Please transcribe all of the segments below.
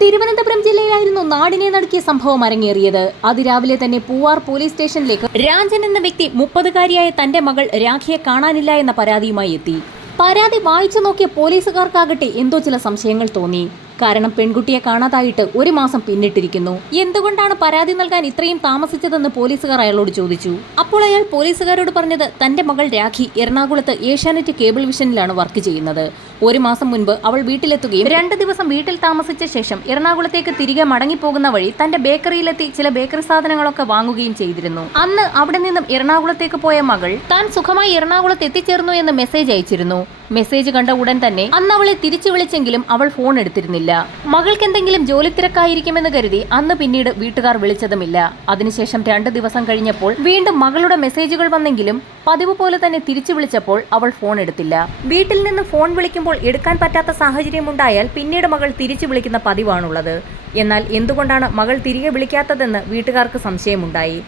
തിരുവനന്തപുരം ജില്ലയിലായിരുന്നു നാടിനെ നടുക്കിയ സംഭവം അരങ്ങേറിയത്. അതിരാവിലെ തന്നെ പൂവാർ പോലീസ് സ്റ്റേഷനിലേക്ക് രാജൻ എന്ന വ്യക്തി മുപ്പതുകാരിയായ തന്റെ മകൾ രാഖിയെ കാണാനില്ല എന്ന പരാതിയുമായി എത്തി. പരാതി വായിച്ചു നോക്കിയ പോലീസുകാർക്കാകട്ടെ എന്തോ ചില സംശയങ്ങൾ തോന്നി. കാരണം പെൺകുട്ടിയെ കാണാതായിട്ട് ഒരു മാസം പിന്നിട്ടിരിക്കുന്നു. എന്തുകൊണ്ടാണ് പരാതി നൽകാൻ ഇത്രയും താമസിച്ചതെന്ന് പോലീസുകാർ അയാളോട് ചോദിച്ചു. അപ്പോൾ അയാൾ പോലീസുകാരോട് പറഞ്ഞത് തന്റെ മകൾ രാഖി എറണാകുളത്ത് ഏഷ്യാനെറ്റ് കേബിൾ വിഷനിലാണ് വർക്ക് ചെയ്യുന്നത്. ഒരു മാസം മുൻപ് അവൾ വീട്ടിലെത്തുകയും രണ്ട് ദിവസം വീട്ടിൽ താമസിച്ച ശേഷം എറണാകുളത്തേക്ക് തിരികെ മടങ്ങിപ്പോകുന്ന വഴി തന്റെ ബേക്കറിയിലെത്തി ചില ബേക്കറി സാധനങ്ങളൊക്കെ വാങ്ങുകയും ചെയ്തിരുന്നു. അന്ന് അവിടെ നിന്നും എറണാകുളത്തേക്ക് പോയ മകൾ താൻ സുഖമായി എറണാകുളത്ത് എത്തിച്ചേർന്നു എന്ന് മെസ്സേജ് അയച്ചിരുന്നു. മെസ്സേജ് കണ്ട ഉടൻ തന്നെ അന്ന് അവളെ തിരിച്ചു വിളിച്ചെങ്കിലും അവൾ ഫോൺ എടുത്തിരുന്നില്ല. മകൾക്ക് എന്തെങ്കിലും ജോലി തിരക്കായിരിക്കുമെന്ന് കരുതി അന്ന് പിന്നീട് വീട്ടുകാർ വിളിച്ചതുമില്ല. അതിനുശേഷം രണ്ട് ദിവസം കഴിഞ്ഞപ്പോൾ വീണ്ടും മകളുടെ മെസ്സേജുകൾ വന്നെങ്കിലും പതിവ് പോലെ തന്നെ തിരിച്ചു വിളിച്ചപ്പോൾ അവൾ ഫോൺ എടുത്തില്ല. വീട്ടിൽ നിന്ന് ഫോൺ വിളിക്കുമ്പോൾ എടുക്കാൻ പറ്റാത്ത സാഹചര്യമുണ്ടായാൽ പിന്നീട് മകൾ തിരിച്ചു വിളിക്കുന്ന പതിവാണുള്ളത്. എന്നാൽ എന്തുകൊണ്ടാണ് മകൾ തിരികെ വിളിക്കാത്തതെന്ന് വീട്ടുകാർക്ക് സംശയമുണ്ടായി.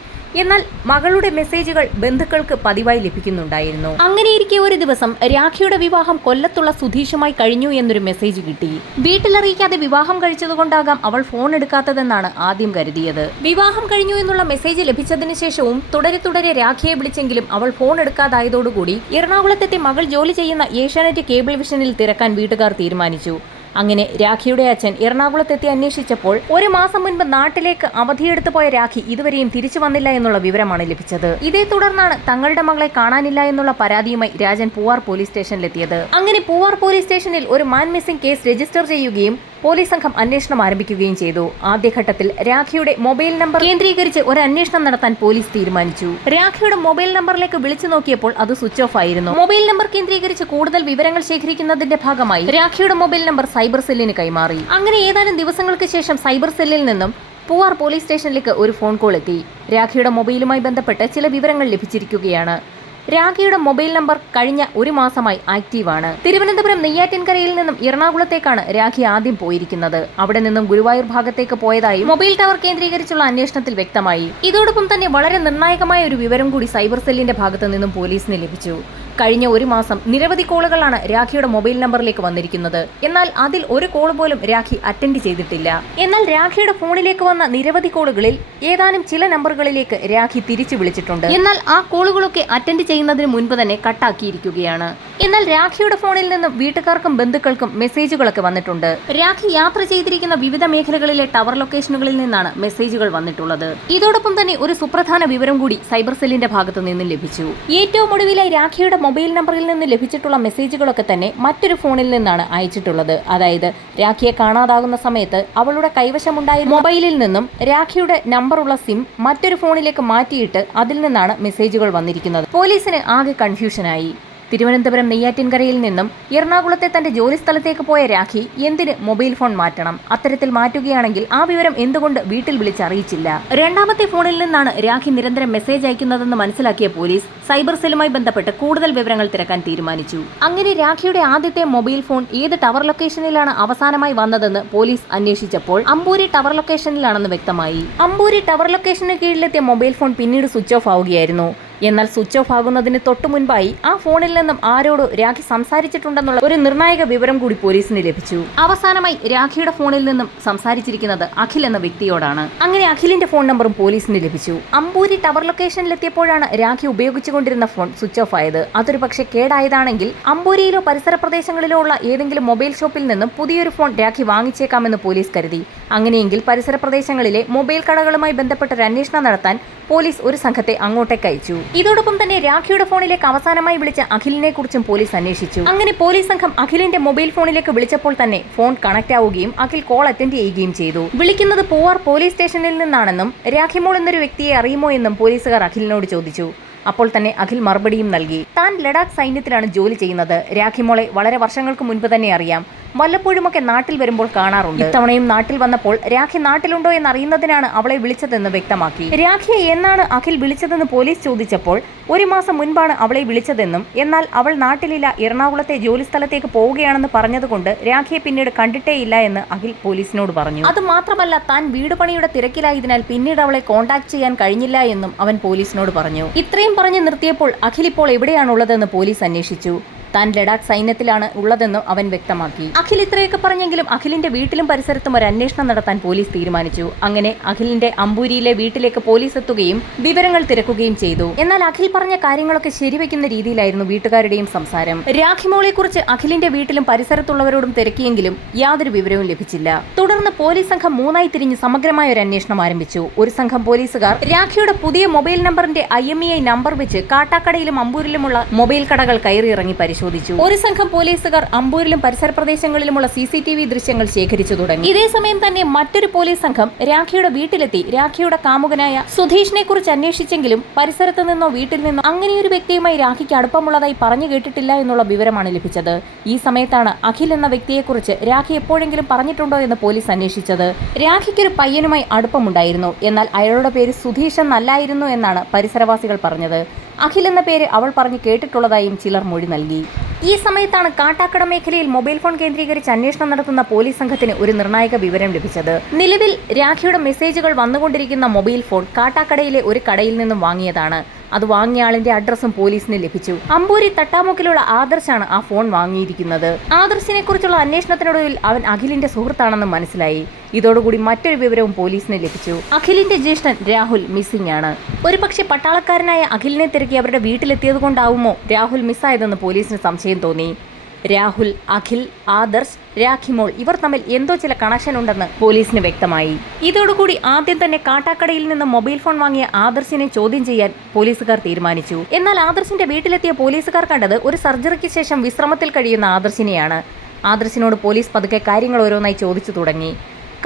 എന്നാൽ മകളുടെ മെസ്സേജുകൾ ബന്ധുക്കൾക്ക് പതിവായി ലഭിക്കുന്നുണ്ടായിരുന്നു. അങ്ങനെയിരിക്കെ ഒരു ദിവസം രാഖിയുടെ വിവാഹം കൊല്ലത്തുള്ള സുധീഷുമായി കഴിഞ്ഞു എന്നൊരു മെസ്സേജ് കിട്ടി. വീട്ടിലറിയിക്കാതെ വിവാഹം കഴിച്ചതുകൊണ്ടാകാം അവൾ ഫോൺ എടുക്കാത്തതെന്നാണ് ആദ്യം കരുതിയത്. വിവാഹം കഴിഞ്ഞു എന്നുള്ള മെസ്സേജ് ലഭിച്ചതിന് ശേഷവും തുടരെ തുടരെ രാഖിയെ വിളിച്ചെങ്കിലും അവൾ ഫോൺ എടുക്കാതായതോടുകൂടി എറണാകുളത്തെത്തി മകൾ ജോലി ചെയ്യുന്ന ഏഷ്യാനെറ്റ് കേബിൾ വിഷനിൽ തിരക്കാൻ വീട്ടുകാർ തീരുമാനിച്ചു. അങ്ങനെ രാഖിയുടെ അച്ഛൻ എറണാകുളത്തെത്തി അന്വേഷിച്ചപ്പോൾ ഒരു മാസം മുൻപ് നാട്ടിലേക്ക് അവധിയെടുത്തു പോയ രാഖി ഇതുവരെയും തിരിച്ചു വന്നില്ല എന്നുള്ള വിവരമാണ് ലഭിച്ചത്. ഇതേ തുടർന്നാണ് തങ്ങളുടെ മകളെ കാണാനില്ല എന്നുള്ള പരാതിയുമായി രാജൻ പൂവാർ പോലീസ് സ്റ്റേഷനിലെത്തിയത്. അങ്ങനെ പൂവാർ പോലീസ് സ്റ്റേഷനിൽ ഒരു മാൻ മിസ്സിംഗ് കേസ് രജിസ്റ്റർ ചെയ്യുകയും പോലീസ് സംഘം അന്വേഷണം ആരംഭിക്കുകയും ചെയ്തു. ആദ്യഘട്ടത്തിൽ രാഖിയുടെ മൊബൈൽ നമ്പർ കേന്ദ്രീകരിച്ച് ഒരു അന്വേഷണം നടത്താൻ പോലീസ് തീരുമാനിച്ചു. രാഖിയുടെ മൊബൈൽ നമ്പറിലേക്ക് വിളിച്ചു നോക്കിയപ്പോൾ അത് സ്വിച്ച് ഓഫ് ആയിരുന്നു. മൊബൈൽ നമ്പർ കേന്ദ്രീകരിച്ച് കൂടുതൽ വിവരങ്ങൾ ശേഖരിക്കുന്നതിന്റെ ഭാഗമായി രാഖിയുടെ മൊബൈൽ നമ്പർ സൈബർ സെല്ലിന് കൈമാറി. അങ്ങനെ ഏതാനും ദിവസങ്ങൾക്ക് ശേഷം സൈബർ സെല്ലിൽ നിന്നും പൂവാർ പോലീസ് സ്റ്റേഷനിലേക്ക് ഒരു ഫോൺ കോൾ എത്തി. രാഖിയുടെ മൊബൈലുമായി ബന്ധപ്പെട്ട് ചില വിവരങ്ങൾ ലഭിച്ചിരിക്കുകയാണ്. രാഖിയുടെ മൊബൈൽ നമ്പർ കഴിഞ്ഞ ഒരു മാസമായി ആക്റ്റീവാണ്. തിരുവനന്തപുരം നെയ്യാറ്റിൻകരയിൽ നിന്നും എറണാകുളത്തേക്കാണ് രാഖി ആദ്യം പോയിരിക്കുന്നത്. അവിടെ നിന്നും ഗുരുവായൂർ ഭാഗത്തേക്ക് പോയതായി മൊബൈൽ ടവർ കേന്ദ്രീകരിച്ചുള്ള അന്വേഷണത്തിൽ വ്യക്തമായി. ഇതോടൊപ്പം തന്നെ വളരെ നിർണായകമായ ഒരു വിവരം കൂടി സൈബർ സെല്ലിന്റെ ഭാഗത്തു നിന്നും പോലീസിന് ലഭിച്ചു. കഴിഞ്ഞ ഒരു മാസം നിരവധി കോളുകളാണ് രാഖിയുടെ മൊബൈൽ നമ്പറിലേക്ക് വന്നിരിക്കുന്നത്. എന്നാൽ അതിൽ ഒരു കോൾ പോലും രാഖി അറ്റൻഡ് ചെയ്തിട്ടില്ല. എന്നാൽ രാഖിയുടെ ഫോണിലേക്ക് വന്ന നിരവധി കോളുകളിൽ ഏതാനും ചില നമ്പറുകളിലേക്ക് രാഖി തിരിച്ചു വിളിച്ചിട്ടുണ്ട്. എന്നാൽ ആ കോളുകളൊക്കെ അറ്റൻഡ് ചെയ്യുന്നതിന് മുൻപ് തന്നെ കട്ടാക്കിയിരിക്കുകയാണ്. എന്നാൽ രാഖിയുടെ ഫോണിൽ നിന്നും വീട്ടുകാർക്കും ബന്ധുക്കൾക്കും മെസ്സേജുകളൊക്കെ വന്നിട്ടുണ്ട്. രാഖി യാത്ര ചെയ്തിരിക്കുന്ന വിവിധ മേഖലകളിലെ ടവർ ലൊക്കേഷനുകളിൽ നിന്നാണ് മെസ്സേജുകൾ വന്നിട്ടുള്ളത്. ഇതോടൊപ്പം തന്നെ ഒരു സുപ്രധാന വിവരം കൂടി സൈബർ സെല്ലിന്റെ ഭാഗത്തു നിന്നും ലഭിച്ചു. ഏറ്റവും ഒടുവിലായി രാഖിയുടെ മൊബൈൽ നമ്പറിൽ നിന്ന് ലഭിച്ചിട്ടുള്ള മെസ്സേജുകളൊക്കെ തന്നെ മറ്റൊരു ഫോണിൽ നിന്നാണ് അയച്ചിട്ടുള്ളത്. അതായത് രാഖിയെ കാണാതാകുന്ന സമയത്ത് അവളുടെ കൈവശമുണ്ടായ മൊബൈലിൽ നിന്നും രാഖിയുടെ നമ്പറുള്ള സിം മറ്റൊരു ഫോണിലേക്ക് മാറ്റിയിട്ട് അതിൽ നിന്നാണ് മെസ്സേജുകൾ വന്നിരിക്കുന്നത്. പോലീസിന് ആകെ കൺഫ്യൂഷനായി. തിരുവനന്തപുരം നെയ്യാറ്റിൻകരയിൽ നിന്നും എറണാകുളത്തെ തന്റെ ജോലിസ്ഥലത്തേക്ക് പോയ രാഖി എന്തിന് മൊബൈൽ ഫോൺ മാറ്റണം? അത്തരത്തിൽ മാറ്റുകയാണെങ്കിൽ ആ വിവരം എന്തുകൊണ്ട് വീട്ടിൽ വിളിച്ചറിയിച്ചില്ല രണ്ടാമത്തെ ഫോണിൽ നിന്നാണ് രാഖി നിരന്തരം മെസ്സേജ് അയക്കുന്നതെന്ന് മനസ്സിലാക്കിയ പോലീസ് സൈബർ സെല്ലുമായി ബന്ധപ്പെട്ട് കൂടുതൽ വിവരങ്ങൾ തിരക്കാൻ തീരുമാനിച്ചു. അങ്ങനെ രാഖിയുടെ ആദ്യത്തെ മൊബൈൽ ഫോൺ ഏത് ടവർ ലൊക്കേഷനിലാണ് അവസാനമായി വന്നതെന്ന് പോലീസ് അന്വേഷിച്ചപ്പോൾ അമ്പൂരി ടവർ ലൊക്കേഷനിലാണെന്ന് വ്യക്തമായി. അമ്പൂരി ടവർ ലൊക്കേഷന് കീഴിലെത്തിയ മൊബൈൽ ഫോൺ പിന്നീട് സ്വിച്ച് ഓഫ് ആവുകയായിരുന്നു. എന്നാൽ സ്വിച്ച് ഓഫ് ആകുന്നതിന് തൊട്ടു മുൻപായി ആ ഫോണിൽ നിന്നും ആരോട് രാഖി സംസാരിച്ചിട്ടുണ്ടെന്നുള്ള ഒരു നിർണായക വിവരം കൂടി പോലീസിന് ലഭിച്ചു. അവസാനമായി രാഖിയുടെ ഫോണിൽ നിന്നും സംസാരിച്ചിരിക്കുന്നത് അഖിൽ എന്ന വ്യക്തിയോടാണ്. അങ്ങനെ അഖിലിന്റെ ഫോൺ നമ്പറും പോലീസിന് ലഭിച്ചു. അമ്പൂരി ടവർ ലൊക്കേഷനിലെത്തിയപ്പോഴാണ് രാഖി ഉപയോഗിച്ചുകൊണ്ടിരുന്ന ഫോൺ സ്വിച്ച് ഓഫ് ആയത്. അതൊരു പക്ഷേ കേടായതാണെങ്കിൽ അമ്പൂരിയിലോ പരിസര പ്രദേശങ്ങളിലോ ഉള്ള ഏതെങ്കിലും മൊബൈൽ ഷോപ്പിൽ നിന്നും പുതിയൊരു ഫോൺ രാഖി വാങ്ങിച്ചേക്കാമെന്ന് പോലീസ് കരുതി. അങ്ങനെയെങ്കിൽ പരിസര പ്രദേശങ്ങളിലെ മൊബൈൽ കടകളുമായി ബന്ധപ്പെട്ട ഒരു അന്വേഷണം നടത്താൻ പോലീസ് ഒരു സംഘത്തെ അങ്ങോട്ടേക്ക് അയച്ചു. ഇതോടൊപ്പം തന്നെ രാഖിയുടെ ഫോണിലേക്ക് അവസാനമായി വിളിച്ച അഖിലിനെ കുറിച്ചും പോലീസ് അന്വേഷിച്ചു. അങ്ങനെ പോലീസ് സംഘം അഖിലിന്റെ മൊബൈൽ ഫോണിലേക്ക് വിളിച്ചപ്പോൾ തന്നെ ഫോൺ കണക്ട് ആവുകയും അഖിൽ കോൾ അറ്റൻഡ് ചെയ്യുകയും ചെയ്തു. വിളിക്കുന്നത് പൂവാർ പോലീസ് സ്റ്റേഷനിൽ നിന്നാണെന്നും രാഖിമോൾ എന്നൊരു വ്യക്തിയെ അറിയുമോ എന്നും പോലീസുകാർ അഖിലിനോട് ചോദിച്ചു. അപ്പോൾ തന്നെ അഖിൽ മറുപടിയും നൽകി. താൻ ലഡാക്ക് സൈന്യത്തിലാണ് ജോലി ചെയ്യുന്നത്. രാഖിമോളെ വളരെ വർഷങ്ങൾക്ക് മുൻപ് തന്നെ അറിയാം. വല്ലപ്പോഴുമൊക്കെ നാട്ടിൽ വരുമ്പോൾ കാണാറുണ്ട്. ഇത്തവണയും നാട്ടിൽ വന്നപ്പോൾ രാഖി നാട്ടിലുണ്ടോ എന്ന് അറിയുന്നതിനാണ് അവളെ വിളിച്ചതെന്ന് വ്യക്തമാക്കി. രാഖിയെ എന്നാണ് അഖിൽ വിളിച്ചതെന്ന് പോലീസ് ചോദിച്ചപ്പോൾ ഒരു മാസം മുൻപാണ് അവളെ വിളിച്ചതെന്നും എന്നാൽ അവൾ നാട്ടിലില്ല എറണാകുളത്തെ ജോലിസ്ഥലത്തേക്ക് പോവുകയാണെന്ന് പറഞ്ഞതുകൊണ്ട് രാഖിയെ പിന്നീട് കണ്ടിട്ടേയില്ല എന്ന് അഖിൽ പോലീസിനോട് പറഞ്ഞു. അത് മാത്രമല്ല താൻ വീട് പണിയുടെ തിരക്കിലായതിനാൽ പിന്നീട് അവളെ കോൺടാക്ട് ചെയ്യാൻ കഴിഞ്ഞില്ല എന്നും അവൻ പോലീസിനോട് പറഞ്ഞു. ഇത്രയും പറഞ്ഞു നിർത്തിയപ്പോൾ അഖിൽ ഇപ്പോൾ എവിടെയാണുള്ളതെന്ന് പോലീസ് അന്വേഷിച്ചു. താൻ ലഡാക്ക് സൈന്യത്തിലാണ് ഉള്ളതെന്നും അവൻ വ്യക്തമാക്കി. അഖിൽ ഇത്രയൊക്കെ പറഞ്ഞെങ്കിലും അഖിലിന്റെ വീട്ടിലും പരിസരത്തും ഒരു അന്വേഷണം നടത്താൻ പോലീസ് തീരുമാനിച്ചു. അങ്ങനെ അഖിലിന്റെ അമ്പൂരിയിലെ വീട്ടിലേക്ക് പോലീസ് എത്തുകയും വിവരങ്ങൾ തിരക്കുകയും ചെയ്തു. എന്നാൽ അഖിൽ പറഞ്ഞ കാര്യങ്ങളൊക്കെ ശരിവെക്കുന്ന രീതിയിലായിരുന്നു വീട്ടുകാരുടെയും സംസാരം. രാഖിമോളെ കുറിച്ച് അഖിലിന്റെ വീട്ടിലും പരിസരത്തുള്ളവരോടും തിരക്കിയെങ്കിലും യാതൊരു വിവരവും ലഭിച്ചില്ല. തുടർന്ന് പോലീസ് സംഘം മൂന്നായി തിരിഞ്ഞ് സമഗ്രമായ ഒരു അന്വേഷണം ആരംഭിച്ചു. ഒരു സംഘം പോലീസുകാർ രാഖിയുടെ പുതിയ മൊബൈൽ നമ്പറിന്റെ I M E I number വെച്ച് കാട്ടാക്കടയിലും അമ്പൂരിലുമുള്ള മൊബൈൽ കടകൾ കയറിയിറങ്ങി പരിശോധിച്ചു. ഒരു സംഘം പോലീസുകാർ അമ്പൂരിലും പരിസര പ്രദേശങ്ങളിലുമുള്ള സി സി ടി വി ദൃശ്യങ്ങൾ ശേഖരിച്ചു തുടങ്ങി. ഇതേ സമയം തന്നെ മറ്റൊരു പോലീസ് സംഘം രാഖിയുടെ വീട്ടിലെത്തി. രാഖിയുടെ കാമുകനായ സുധീഷിനെ കുറിച്ച് അന്വേഷിച്ചെങ്കിലും പരിസരത്ത് നിന്നോ വീട്ടിൽ നിന്നോ അങ്ങനെയൊരു വ്യക്തിയുമായി രാഖിക്ക് അടുപ്പമുള്ളതായി പറഞ്ഞു കേട്ടിട്ടില്ല എന്നുള്ള വിവരമാണ് ലഭിച്ചത്. ഈ സമയത്താണ് അഖിൽ എന്ന വ്യക്തിയെക്കുറിച്ച് രാഖി എപ്പോഴെങ്കിലും പറഞ്ഞിട്ടുണ്ടോ എന്ന് പോലീസ് അന്വേഷിച്ചത്. രാഖിക്കൊരു പയ്യനുമായി അടുപ്പമുണ്ടായിരുന്നു. എന്നാൽ അയാളുടെ പേര് സുധീഷ് എന്നല്ലായിരുന്നു എന്നാണ് പരിസരവാസികൾ പറഞ്ഞത്. അഖിൽ എന്ന പേര് അവൾ പറഞ്ഞു കേട്ടിട്ടുള്ളതായും ചിലർ മൊഴി നൽകി. ഈ സമയത്താണ് കാട്ടാക്കട മേഖലയിൽ മൊബൈൽ ഫോൺ കേന്ദ്രീകരിച്ച് അന്വേഷണം നടത്തുന്ന പോലീസ് സംഘത്തിന് ഒരു നിർണായക വിവരം ലഭിച്ചത്. നിലവിൽ രാഖിയുടെ മെസ്സേജുകൾ വന്നുകൊണ്ടിരിക്കുന്ന മൊബൈൽ ഫോൺ കാട്ടാക്കടയിലെ ഒരു കടയിൽ നിന്നും വാങ്ങിയതാണ്. അത് വാങ്ങിയ ആളിന്റെ അഡ്രസ്സും പോലീസിന് ലഭിച്ചു. അമ്പൂരി തട്ടാമുക്കിലുള്ള ആദർശാണ് ആ ഫോൺ വാങ്ങിയിരിക്കുന്നത്. ആദർശിനെ കുറിച്ചുള്ള അന്വേഷണത്തിനൊടുവിൽ അവൻ അഖിലിന്റെ സുഹൃത്താണെന്ന് മനസ്സിലായി. ഇതോടുകൂടി മറ്റൊരു വിവരവും പോലീസിന് ലഭിച്ചു. അഖിലിന്റെ ജ്യേഷ്ഠൻ രാഹുൽ മിസ്സിംഗ് ആണ്. ഒരുപക്ഷെ പട്ടാളക്കാരനായ അഖിലിനെ തിരക്കി അവരുടെ വീട്ടിലെത്തിയത് കൊണ്ടാവുമോ രാഹുൽ മിസ്സായതെന്ന് പോലീസിന് സംശയം തോന്നി. രാഹുൽ അഖിൽ ആദർശ് രാഖിമോൾ ഇവർ തമ്മിൽ എന്തോ ചില കണക്ഷൻ ഉണ്ടെന്ന് പോലീസിന് വ്യക്തമായി. ഇതോടുകൂടി ആദ്യം തന്നെ കാട്ടാക്കടയിൽ നിന്ന് മൊബൈൽ ഫോൺ വാങ്ങിയ ആദർശിനെ ചോദ്യം ചെയ്യാൻ പോലീസുകാർ തീരുമാനിച്ചു. എന്നാൽ ആദർശിന്റെ വീട്ടിലെത്തിയ പോലീസുകാർ കണ്ടത് ഒരു സർജറിക്ക് ശേഷം വിശ്രമത്തിൽ കഴിയുന്ന ആദർശിനെയാണ്. ആദർശിനോട് പോലീസ് പതുക്കെ കാര്യങ്ങൾ ഓരോന്നായി ചോദിച്ചു തുടങ്ങി.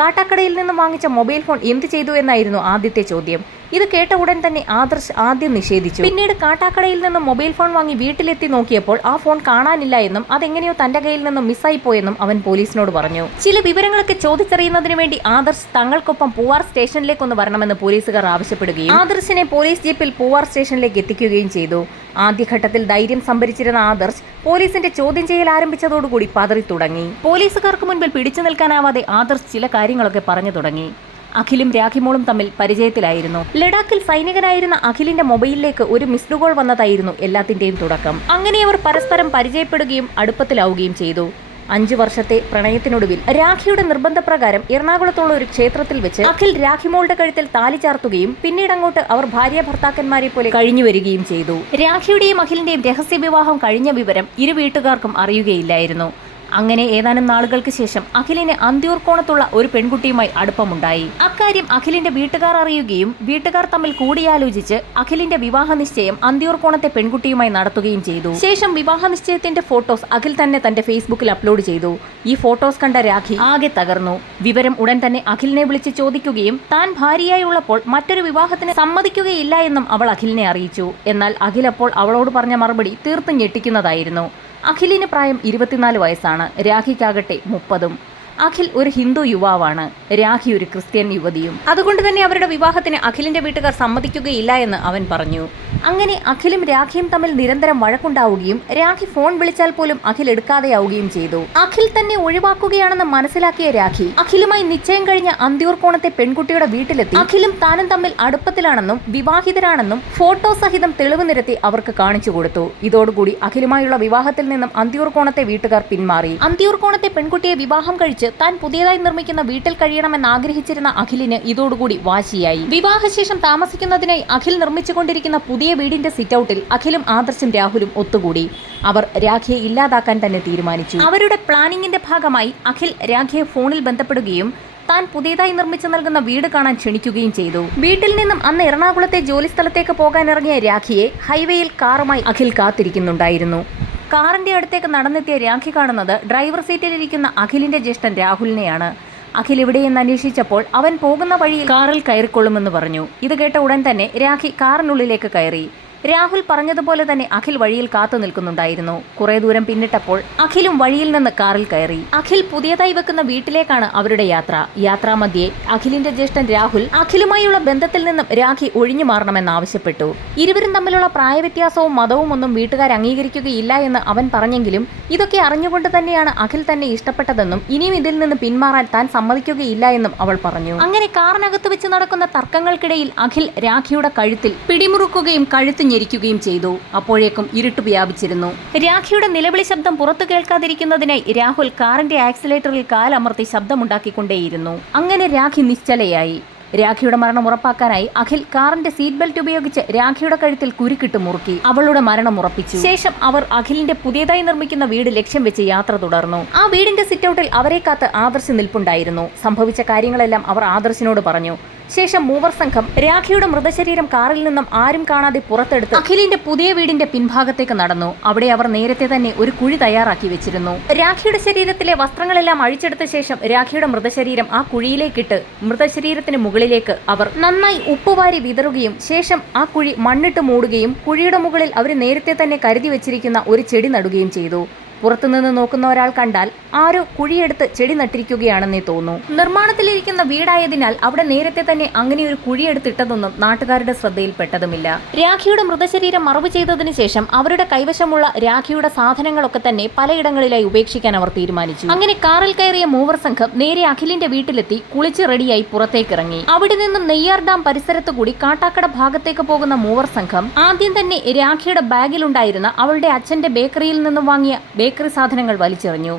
കാട്ടാക്കടയിൽ നിന്നും വാങ്ങിച്ച മൊബൈൽ ഫോൺ എന്ത് ചെയ്തു എന്നായിരുന്നു ആദ്യത്തെ ചോദ്യം. ഇത് കേട്ട ഉടൻ തന്നെ ആദർശ് ആദ്യം നിഷേധിച്ചു. പിന്നീട് കാട്ടാക്കടയിൽ നിന്നും മൊബൈൽ ഫോൺ വാങ്ങി വീട്ടിലെത്തി നോക്കിയപ്പോൾ ആ ഫോൺ കാണാനില്ല എന്നും അതെങ്ങനെയോ തന്റെ കയ്യിൽ നിന്നും മിസ്സായി പോയെന്നും അവൻ പോലീസിനോട് പറഞ്ഞു. ചില വിവരങ്ങളൊക്കെ ചോദിച്ചറിയുന്നതിന് വേണ്ടി ആദർശ് തങ്ങൾക്കൊപ്പം പൂവാർ സ്റ്റേഷനിലേക്ക് ഒന്ന് വരണമെന്ന് പോലീസുകാർ ആവശ്യപ്പെടുകയും ആദർശിനെ പോലീസ് ജീപ്പിൽ പൂവാർ സ്റ്റേഷനിലേക്ക് എത്തിക്കുകയും ചെയ്തു. ആദ്യഘട്ടത്തിൽ ധൈര്യം സംഭരിച്ചിരുന്ന ആദർശ് പോലീസിന്റെ ചോദ്യം ചെയ്യൽ ആരംഭിച്ചതോടുകൂടി പതറി തുടങ്ങി. പോലീസുകാർക്ക് മുൻപിൽ പിടിച്ചു നിൽക്കാനാവാതെ ആദർശ് ചില കാര്യങ്ങളൊക്കെ പറഞ്ഞു തുടങ്ങി. അഖിലും രാഖിമോളും തമ്മിൽ പരിചയത്തിലായിരുന്നു. ലഡാക്കിൽ സൈനികനായിരുന്ന അഖിലിന്റെ മൊബൈലിലേക്ക് ഒരു മിസ്ഡ് കോൾ വന്നതായിരുന്നു എല്ലാത്തിന്റെയും തുടക്കം. അങ്ങനെ അവർ പരസ്പരം പരിചയപ്പെടുകയും അടുപ്പത്തിലാവുകയും ചെയ്തു. അഞ്ചു വർഷത്തെ പ്രണയത്തിനൊടുവിൽ രാഖിയുടെ നിർബന്ധപ്രകാരം എറണാകുളത്തുള്ള ഒരു ക്ഷേത്രത്തിൽ വെച്ച് അഖിൽ രാഖിമോളുടെ കഴുത്തിൽ താലി ചാർത്തുകയും പിന്നീട് അങ്ങോട്ട് അവർ ഭാര്യ ഭർത്താക്കന്മാരെ പോലെ കഴിഞ്ഞു വരികയും ചെയ്തു. രാഖിയുടെയും അഖിലിന്റെയും രഹസ്യ വിവാഹം കഴിഞ്ഞ വിവരം ഇരു വീട്ടുകാർക്കും അറിയുകയില്ലായിരുന്നു. അങ്ങനെ ഏതാനും നാളുകൾക്ക് ശേഷം അഖിലിന് അന്ത്യൂർക്കോണത്തുള്ള ഒരു പെൺകുട്ടിയുമായി അടുപ്പമുണ്ടായി. അക്കാര്യം അഖിലിന്റെ വീട്ടുകാർ അറിയുകയും വീട്ടുകാർ തമ്മിൽ കൂടിയാലോചിച്ച് അഖിലിന്റെ വിവാഹ നിശ്ചയം അന്ത്യൂർക്കോണത്തെ പെൺകുട്ടിയുമായി നടത്തുകയും ചെയ്തു. ശേഷം വിവാഹ നിശ്ചയത്തിന്റെ ഫോട്ടോസ് അഖിൽ തന്നെ തന്റെ ഫേസ്ബുക്കിൽ അപ്ലോഡ് ചെയ്തു. ഈ ഫോട്ടോസ് കണ്ട രാഖി ആകെ തകർന്നു. വിവരം ഉടൻ തന്നെ അഖിലിനെ വിളിച്ച് ചോദിക്കുകയും താൻ ഭാര്യയായി ഉള്ളപ്പോൾ മറ്റൊരു വിവാഹത്തിന് സമ്മതിക്കുകയില്ല എന്നും അവൾ അഖിലിനെ അറിയിച്ചു. എന്നാൽ അഖിൽ അപ്പോൾ അവളോട് പറഞ്ഞ മറുപടി തീർത്തും ഞെട്ടിക്കുന്നതായിരുന്നു. അഖിലിന് പ്രായം ഇരുപത്തിനാല് വയസ്സാണ്. രാഖിക്കാകട്ടെ മുപ്പതും. അഖിൽ ഒരു ഹിന്ദു യുവാവാണ്. രാഖി ഒരു ക്രിസ്ത്യൻ യുവതിയും. അതുകൊണ്ട് തന്നെ അവരുടെ വിവാഹത്തിന് അഖിലിന്റെ വീട്ടുകാർ സമ്മതിക്കുകയില്ല എന്ന് അവൻ പറഞ്ഞു. അങ്ങനെ അഖിലും രാഖിയും തമ്മിൽ നിരന്തരം വഴക്കുണ്ടാവുകയും രാഖി ഫോൺ വിളിച്ചാൽ പോലും അഖിൽ എടുക്കാതെയാവുകയും ചെയ്തു. അഖിൽ തന്നെ ഒഴിവാക്കുകയാണെന്ന് മനസ്സിലാക്കിയ രാഖി അഖിലുമായി നിശ്ചയം കഴിഞ്ഞ അന്ത്യൂർക്കോണത്തെ പെൺകുട്ടിയുടെ വീട്ടിലെത്തി. അഖിലും താനും തമ്മിൽ അടുപ്പത്തിലാണെന്നും വിവാഹിതരാണെന്നും ഫോട്ടോ സഹിതം തെളിവ് നിരത്തി അവർക്ക് കാണിച്ചു കൊടുത്തു. ഇതോടുകൂടി അഖിലുമായുള്ള വിവാഹത്തിൽ നിന്നും അന്ത്യൂർക്കോണത്തെ വീട്ടുകാർ പിന്മാറി. അന്ത്യൂർക്കോണത്തെ പെൺകുട്ടിയെ വിവാഹം കഴിച്ച് താൻ പുതിയതായി നിർമ്മിക്കുന്ന വീട്ടിൽ കഴിയണമെന്ന് ആഗ്രഹിച്ചിരുന്ന അഖിലിന് ഇതോടുകൂടി വാശിയായി. വിവാഹശേഷം താമസിക്കുന്നതിനായി അഖിൽ നിർമ്മിച്ചുകൊണ്ടിരിക്കുന്ന പുതിയ വീടിന്റെ സിറ്റൌട്ടിൽ അഖിലും ആദർശും രാഹുലും ഒത്തുകൂടി. അവർ രാഖിയെ ഇല്ലാതാക്കാൻ തന്നെ തീരുമാനിച്ചു. അവരുടെ പ്ലാനിങ്ങിന്റെ ഭാഗമായി അഖിൽ രാഖിയെ ഫോണിൽ ബന്ധപ്പെടുകയും താൻ പുതിയതായി നിർമ്മിച്ചു നൽകുന്ന വീട് കാണാൻ ക്ഷണിക്കുകയും ചെയ്തു. വീട്ടിൽ നിന്നും അന്ന് എറണാകുളത്തെ ജോലി സ്ഥലത്തേക്ക് പോകാൻ ഇറങ്ങിയ രാഖിയെ ഹൈവേയിൽ കാറുമായി അഖിൽ കാത്തിരിക്കുന്നുണ്ടായിരുന്നു. കാറിന്റെ അടുത്തേക്ക് നടന്നെത്തിയ രാഖി കാണുന്നത് ഡ്രൈവർ സീറ്റിലിരിക്കുന്ന അഖിലിന്റെ ജ്യേഷ്ഠൻ രാഹുലിനെയാണ്. അഖിൽ ഇവിടെയെന്ന് അന്വേഷിച്ചപ്പോൾ അവൻ പോകുന്ന വഴിയിൽ കാറിൽ കയറിക്കൊള്ളുമെന്ന് പറഞ്ഞു. ഇത് കേട്ട ഉടൻ തന്നെ രാഖി കാറിനുള്ളിലേക്ക് കയറി. രാഹുൽ പറഞ്ഞതുപോലെ തന്നെ അഖിൽ വഴിയിൽ കാത്തു നിൽക്കുന്നുണ്ടായിരുന്നു. കുറെ ദൂരം പിന്നിട്ടപ്പോൾ അഖിലും വഴിയിൽ നിന്ന് കാറിൽ കയറി. അഖിൽ പുതിയതായി വെക്കുന്ന വീട്ടിലേക്കാണ് അവരുടെ യാത്ര. യാത്രാമധ്യേ അഖിലിന്റെ ജ്യേഷ്ഠൻ രാഹുൽ അഖിലുമായുള്ള ബന്ധത്തിൽ നിന്നും രാഖി ഒഴിഞ്ഞു മാറണമെന്ന് ആവശ്യപ്പെട്ടു. ഇരുവരും തമ്മിലുള്ള പ്രായവ്യത്യാസവും മതവും ഒന്നും വീട്ടുകാർ അംഗീകരിക്കുകയില്ല എന്ന് അവൻ പറഞ്ഞെങ്കിലും ഇതൊക്കെ അറിഞ്ഞുകൊണ്ട് തന്നെയാണ് അഖിൽ തന്നെ ഇഷ്ടപ്പെട്ടതെന്നും ഇനിയും ഇതിൽ നിന്ന് പിന്മാറാൻ താൻ സമ്മതിക്കുകയില്ല എന്നും അവൾ പറഞ്ഞു. അങ്ങനെ കാറിനകത്ത് വെച്ച് നടക്കുന്ന തർക്കങ്ങൾക്കിടയിൽ അഖിൽ രാഖിയുടെ കഴുത്തിൽ പിടിമുറുക്കുകയും കഴുത്ത് ഞെരിക്കുകയും ചെയ്തു. അപ്പോഴേക്കും ഇരുട്ട് വ്യാപിച്ചിരുന്നു. രാഖിയുടെ നിലവിളി ശബ്ദം പുറത്തു കേൾക്കാതിരിക്കുന്നതിനായി രാഹുൽ കാറിന്റെ ആക്സിലേറ്ററിൽ കാലമർത്തി ശബ്ദമുണ്ടാക്കിക്കൊണ്ടേയിരുന്നു. അങ്ങനെ രാഖി നിശ്ചലയായി. രാഖിയുടെ മരണം ഉറപ്പാക്കാനായി അഖിൽ കാറിന്റെ സീറ്റ് ബെൽറ്റ് ഉപയോഗിച്ച് രാഖിയുടെ കഴുത്തിൽ കുരുക്കിട്ട് മുറുക്കി. അവളുടെ മരണം ഉറപ്പിച്ചു. ശേഷം അവർ അഖിലിന്റെ പുതിയതായി നിർമ്മിക്കുന്ന വീട് ലക്ഷ്യം വെച്ച് യാത്ര തുടർന്നു. ആ വീടിന്റെ സിറ്റൌട്ടിൽ അവരെ കാത്ത് ആദർശ് നിൽപ്പുണ്ടായിരുന്നു. സംഭവിച്ച കാര്യങ്ങളെല്ലാം അവർ ആദർശിനോട് പറഞ്ഞു. ശേഷം മൂവർ സംഘം രാഖിയുടെ മൃതശരീരം കാറിൽ നിന്നും ആരും കാണാതെ പുറത്തെടുത്ത് അഖിലിന്റെ പുതിയ വീടിന്റെ പിൻഭാഗത്തേക്ക് നടന്നു. അവിടെ അവർ നേരത്തെ തന്നെ ഒരു കുഴി തയ്യാറാക്കി വെച്ചിരുന്നു. രാഖിയുടെ ശരീരത്തിലെ വസ്ത്രങ്ങളെല്ലാം അഴിച്ചെടുത്ത ശേഷം രാഖിയുടെ മൃതശരീരം ആ കുഴിയിലേക്കിട്ട് മൃതശരീരത്തിന് മുകളിലേക്ക് അവർ നന്നായി ഉപ്പുവാരി വിതറുകയും ശേഷം ആ കുഴി മണ്ണിട്ട് മൂടുകയും കുഴിയുടെ മുകളിൽ അവർ നേരത്തെ തന്നെ കരുതി വെച്ചിരിക്കുന്ന ഒരു ചെടി നടുകയും ചെയ്തു. പുറത്തുനിന്ന് നോക്കുന്ന ഒരാൾ കണ്ടാൽ ആരോ കുഴിയെടുത്ത് ചെടി നട്ടിരിക്കുകയാണെന്നേ തോന്നൂ. നിർമ്മാണത്തിലിരിക്കുന്ന വീടായതിനാൽ അവിടെ നേരത്തെ തന്നെ അങ്ങനെ ഒരു കുഴിയെടുത്തിട്ടതൊന്നും നാട്ടുകാരുടെ ശ്രദ്ധയിൽപ്പെട്ടതുമില്ല. രാഖിയുടെ മൃതശരീരം മറവ് ചെയ്തതിനു ശേഷം അവരുടെ കൈവശമുള്ള രാഖിയുടെ സാധനങ്ങളൊക്കെ തന്നെ പലയിടങ്ങളിലായി ഉപേക്ഷിക്കാൻ അവർ തീരുമാനിച്ചു. അങ്ങനെ കാറിൽ കയറിയ മൂവർ സംഘം നേരെ അഖിലിന്റെ വീട്ടിലെത്തി കുളിച്ച് റെഡിയായി പുറത്തേക്കിറങ്ങി. അവിടെ നിന്നും നെയ്യാർ ഡാം പരിസരത്തു കൂടി കാട്ടാക്കട ഭാഗത്തേക്ക് പോകുന്ന മൂവർ സംഘം ആദ്യം തന്നെ രാഖിയുടെ ബാഗിലുണ്ടായിരുന്ന അവളുടെ അച്ഛന്റെ ബേക്കറിയിൽ നിന്നും വാങ്ങിയ ബേക്കറി സാധനങ്ങൾ വലിച്ചെറിഞ്ഞു.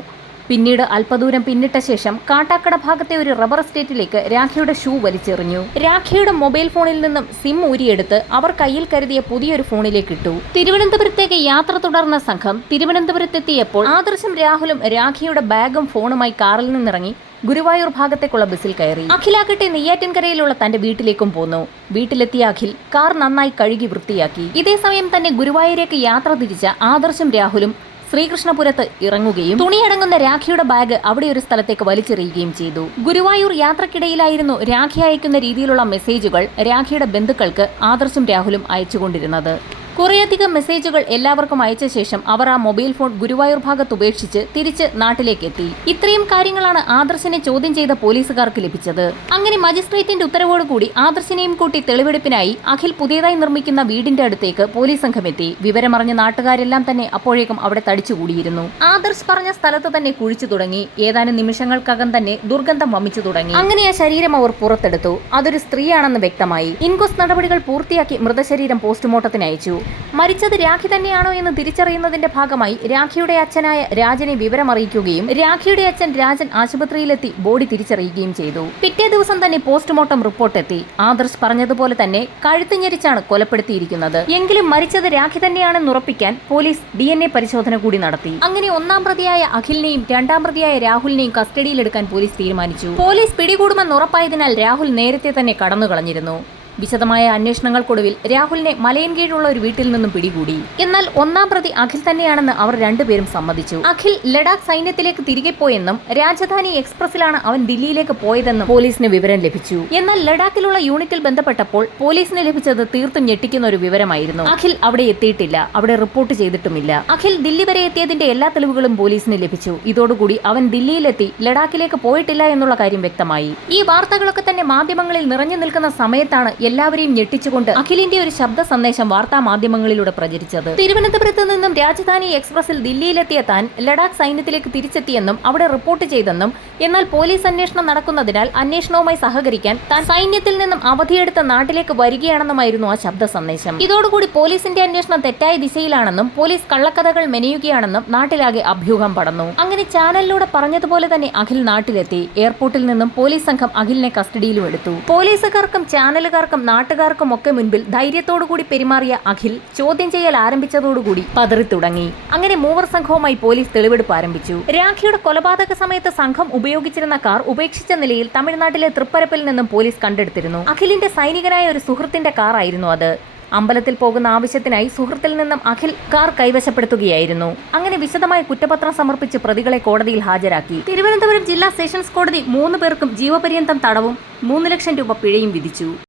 പിന്നീട് അല്പദൂരം പിന്നിട്ട ശേഷം കാട്ടാക്കട ഭാഗത്തെ ഒരു റബ്ബർ എസ്റ്റേറ്റിലേക്ക് രാഖിയുടെ ഷൂ വലിച്ചെറിഞ്ഞു. രാഖിയുടെ മൊബൈൽ ഫോണിൽ നിന്നും സിം ഊരിയെടുത്ത് അവർ കയ്യിൽ കരുതിയ പുതിയൊരു ഫോണിലേക്ക് ഇട്ടു. തിരുവനന്തപുരത്തേക്ക് യാത്ര തുടർന്ന സംഘം തിരുവനന്തപുരത്തെത്തിയപ്പോൾ ആദർശം രാഹുലും രാഖിയുടെ ബാഗും ഫോണുമായി കാറിൽ നിന്നിറങ്ങി ഗുരുവായൂർ ഭാഗത്തേക്കുള്ള ബസ്സിൽ കയറി. അഖിലാകട്ടെ നെയ്യാറ്റിൻകരയിലുള്ള തന്റെ വീട്ടിലേക്കും പോന്നു. വീട്ടിലെത്തിയ അഖിൽ കാർ നന്നായി കഴുകി വൃത്തിയാക്കി. ഇതേസമയം തന്നെ ഗുരുവായൂരേക്ക് യാത്ര തിരിച്ച ആദർശം രാഹുലും ശ്രീകൃഷ്ണപുരത്ത് ഇറങ്ങുകയും തുണിയടങ്ങുന്ന രാഖിയുടെ ബാഗ് അവിടെ ഒരു സ്ഥലത്തേക്ക് വലിച്ചെറിയുകയും ചെയ്തു. ഗുരുവായൂർ യാത്രക്കിടയിലായിരുന്നു രാഖി അയക്കുന്ന രീതിയിലുള്ള മെസ്സേജുകൾ രാഖിയുടെ ബന്ധുക്കൾക്ക് ആദർശും രാഹുലും അയച്ചുകൊണ്ടിരുന്നത്. കുറേയധികം മെസ്സേജുകൾ എല്ലാവർക്കും അയച്ച ശേഷം അവർ ആ മൊബൈൽ ഫോൺ ഗുരുവായൂർ ഭാഗത്ത് ഉപേക്ഷിച്ച് തിരിച്ച് നാട്ടിലേക്ക് എത്തി ഇത്രയും കാര്യങ്ങളാണ് ആദർശിനെ ചോദ്യം ചെയ്ത പോലീസുകാർക്ക് ലഭിച്ചത്. അങ്ങനെ മജിസ്ട്രേറ്റിന്റെ ഉത്തരവോടുകൂടി ആദർശിനെയും കൂട്ടി തെളിവെടുപ്പിനായി അഖിൽ പുതിയതായി നിർമ്മിക്കുന്ന വീടിന്റെ അടുത്തേക്ക് പോലീസ് സംഘം എത്തി വിവരമറിഞ്ഞ നാട്ടുകാരെല്ലാം തന്നെ അപ്പോഴേക്കും അവിടെ തടിച്ചുകൂടിയിരുന്നു. ആദർശ് പറഞ്ഞ സ്ഥലത്ത് തന്നെ കുഴിച്ചു തുടങ്ങി. ഏതാനും നിമിഷങ്ങൾക്കകം തന്നെ ദുർഗന്ധം വമിച്ചു തുടങ്ങി. അങ്ങനെ ആ ശരീരം അവർ പുറത്തെടുത്തു. അതൊരു സ്ത്രീയാണെന്ന് വ്യക്തമായി. ഇൻക്വസ്റ്റ് നടപടികൾ പൂർത്തിയാക്കി മൃതശരീരം പോസ്റ്റ്മോർട്ടത്തിന് അയച്ചു. മരിച്ചത് രാഖി തന്നെയാണോ എന്ന് തിരിച്ചറിയുന്നതിന്റെ ഭാഗമായി രാഖിയുടെ അച്ഛനായ രാജനെ വിവരമറിയിക്കുകയും രാഖിയുടെ അച്ഛൻ രാജൻ ആശുപത്രിയിലെത്തി ബോഡി തിരിച്ചറിയുകയും ചെയ്തു. പിറ്റേ ദിവസം തന്നെ പോസ്റ്റ്മോർട്ടം റിപ്പോർട്ട് എത്തി. ആദർശ് പറഞ്ഞതുപോലെ തന്നെ കഴുത്ത് ഞെരിച്ചാണ് കൊലപ്പെടുത്തിയിരിക്കുന്നത്. എങ്കിലും മരിച്ചത് രാഖി തന്നെയാണെന്ന് ഉറപ്പിക്കാൻ പോലീസ് ഡി പരിശോധന കൂടി നടത്തി. അങ്ങനെ ഒന്നാം പ്രതിയായ അഖിലിനെയും രണ്ടാം പ്രതിയായ രാഹുലിനെയും കസ്റ്റഡിയിലെടുക്കാൻ പോലീസ് തീരുമാനിച്ചു. പോലീസ് പിടികൂടുമെന്ന് ഉറപ്പായതിനാൽ രാഹുൽ നേരത്തെ തന്നെ കടന്നു കളഞ്ഞിരുന്നു വിശദമായ അന്വേഷണങ്ങൾക്കൊടുവിൽ രാഹുലിനെ മലയൻകീഴുള്ള ഒരു വീട്ടിൽ നിന്നും പിടികൂടി. എന്നാൽ ഒന്നാം പ്രതി അഖിൽ തന്നെയാണെന്ന് അവർ രണ്ടുപേരും സമ്മതിച്ചു. അഖിൽ ലഡാക്ക് സൈന്യത്തിലേക്ക് തിരികെ പോയെന്നും രാജധാനി എക്സ്പ്രസിലാണ് അവൻ ദില്ലിയിലേക്ക് പോയതെന്നും പോലീസിന് വിവരം ലഭിച്ചു. എന്നാൽ ലഡാക്കിലുള്ള യൂണിറ്റിൽ ബന്ധപ്പെട്ടപ്പോൾ പോലീസിന് ലഭിച്ചത് തീർത്തും ഞെട്ടിക്കുന്ന ഒരു വിവരമായിരുന്നു. അഖിൽ അവിടെ എത്തിയിട്ടില്ല. അവിടെ റിപ്പോർട്ട് ചെയ്തിട്ടുമില്ല. അഖിൽ ദില്ലി വരെ എത്തിയതിന്റെ എല്ലാ തെളിവുകളും പോലീസിന് ലഭിച്ചു. ഇതോടുകൂടി അവൻ ദില്ലിയിലെത്തി ലഡാക്കിലേക്ക് പോയിട്ടില്ല എന്നുള്ള കാര്യം വ്യക്തമായി. ഈ വാർത്തകളൊക്കെ തന്നെ മാധ്യമങ്ങളിൽ നിറഞ്ഞു നിൽക്കുന്ന സമയത്താണ് എല്ലാവരെയും ഞെട്ടിച്ചുകൊണ്ട് അഖിലിന്റെ ഒരു ശബ്ദ സന്ദേശം വാർത്താ മാധ്യമങ്ങളിലൂടെ പ്രചരിച്ചത്. തിരുവനന്തപുരത്ത് നിന്നും രാജധാനി എക്സ്പ്രസിൽ ദില്ലിയിലെത്തിയ താൻ ലഡാക്ക് സൈന്യത്തിലേക്ക് തിരിച്ചെത്തിയെന്നും അവിടെ റിപ്പോർട്ട് ചെയ്തെന്നും എന്നാൽ പോലീസ് അന്വേഷണം നടക്കുന്നതിനാൽ അന്വേഷണവുമായി സഹകരിക്കാൻ താൻ സൈന്യത്തിൽ നിന്നും അവധിയെടുത്ത് നാട്ടിലേക്ക് വരികയാണെന്നുമായിരുന്നു ആ ശബ്ദ സന്ദേശം. ഇതോടുകൂടി പോലീസിന്റെ അന്വേഷണം തെറ്റായ ദിശയിലാണെന്നും പോലീസ് കള്ളക്കഥകൾ മെനയുകയാണെന്നും നാട്ടിലാകെ അഭ്യൂഹം പടന്നു. അങ്ങനെ ചാനലിലൂടെ പറഞ്ഞതുപോലെ തന്നെ അഖിൽ നാട്ടിലെത്തി. എയർപോർട്ടിൽ നിന്നും പോലീസ് സംഘം അഖിലിനെ കസ്റ്റഡിയിലും എടുത്തു. പോലീസുകാർക്കും ചാനലുകാർക്കും നാട്ടുകാർക്കും ഒക്കെ മുൻപിൽ ധൈര്യത്തോടുകൂടി പെരുമാറിയ അഖിൽ ചോദ്യം ചെയ്യൽ ആരംഭിച്ചതോടുകൂടി പതറി തുടങ്ങി അങ്ങനെ മൂവർ സംഘവുമായി പോലീസ് തെളിവെടുപ്പ് ആരംഭിച്ചു. രാഖിയുടെ കൊലപാതക സമയത്ത് സംഘം ഉപയോഗിച്ചിരുന്ന കാർ ഉപേക്ഷിച്ച നിലയിൽ തമിഴ്നാട്ടിലെ തൃപ്പരപ്പിൽ നിന്നും പോലീസ് കണ്ടെടുത്തിരുന്നു. അഖിലിന്റെ സൈനികനായ ഒരു സുഹൃത്തിന്റെ കാർ ആയിരുന്നു അത്. അമ്പലത്തിൽ പോകുന്ന ആവശ്യത്തിനായി സുഹൃത്തിൽ നിന്നും അഖിൽ കാർ കൈവശപ്പെടുത്തുകയായിരുന്നു. അങ്ങനെ വിശദമായ കുറ്റപത്രം സമർപ്പിച്ച് പ്രതികളെ കോടതിയിൽ ഹാജരാക്കി. തിരുവനന്തപുരം ജില്ലാ സെഷൻസ് കോടതി മൂന്ന് പേർക്കും ജീവപര്യന്തം തടവും മൂന്ന് ലക്ഷം രൂപ പിഴയും വിധിച്ചു.